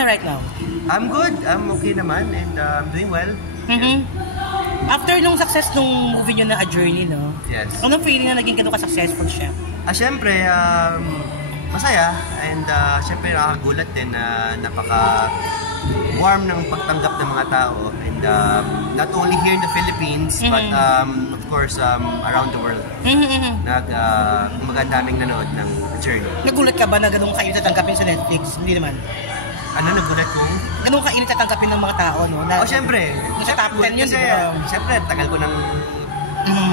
Right now? I'm good. I'm okay naman and I'm doing well. After nung success nung movie nyo na A Journey, no? Yes. Anong feeling na naging ganun ka-successful siya? Siyempre, masaya and siyempre nakakagulat din na napaka-warm ng pagtanggap ng mga tao and not only here in the Philippines but of course around the world. Daming nanood ng A Journey. Nagulat ka ba na ganun kayo tatanggapin sa Netflix? Hindi naman. Ano nagulat ko? Ganun ka init tatanggapin ng mga tao, no? Siyempre. Nasa top 10 yun, kasi, siyempre, tagal ko ng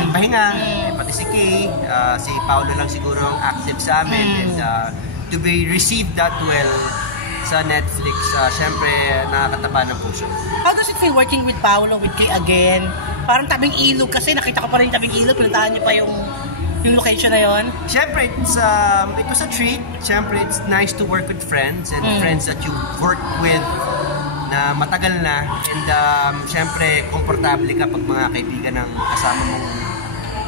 pahinga. Pati si Kay, si Paolo lang siguro ang active sa amin. And to be received that well sa Netflix, siyempre, nakakataba ng puso. How does it feel working with Paolo, with Kay again? Parang tabing ilog kasi, nakita ko pa rin tabing ilog, pinuntahan niyo pa yung location na yon. Siyempre, it was a treat. Siyempre, it's nice to work with friends and friends that you work with na matagal na. And siyempre, komportable ka pag mga kaibigan ng kasama mong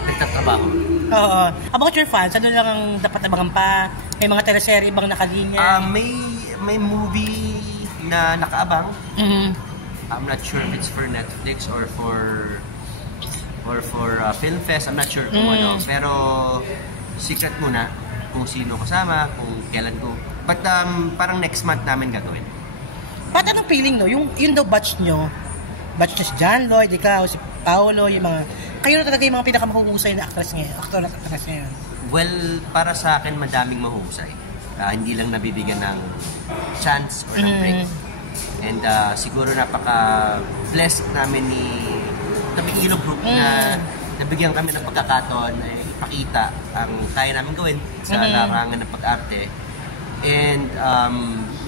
nagtatrabaho. Oo. About your fans, ano lang ang dapat abangan pa? May mga teleserye bang nakalinya? May movie na nakaabang. I'm not sure if it's for Netflix or for Film Fest, I'm not sure kung ano. Pero secret muna kung sino kasama, kung kailan ko. But parang next month namin gagawin. Ba't anong feeling, no? Yung daw batch nyo si John Lloyd, ikaw, si Paolo, yung mga... Kayo na talaga yung mga pinakamahuhusay na actress ngayon. Well, para sa akin, madaming mahusay. Hindi lang nabibigyan ng chance or ng break. And siguro napaka-blessed namin ni Ilog Group na nabigyan kami ng pagkakataon na ipakita ang kaya namin gawin sa larangan ng pag-arte. And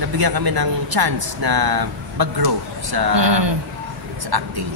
nabigyan kami ng chance na mag-grow sa acting.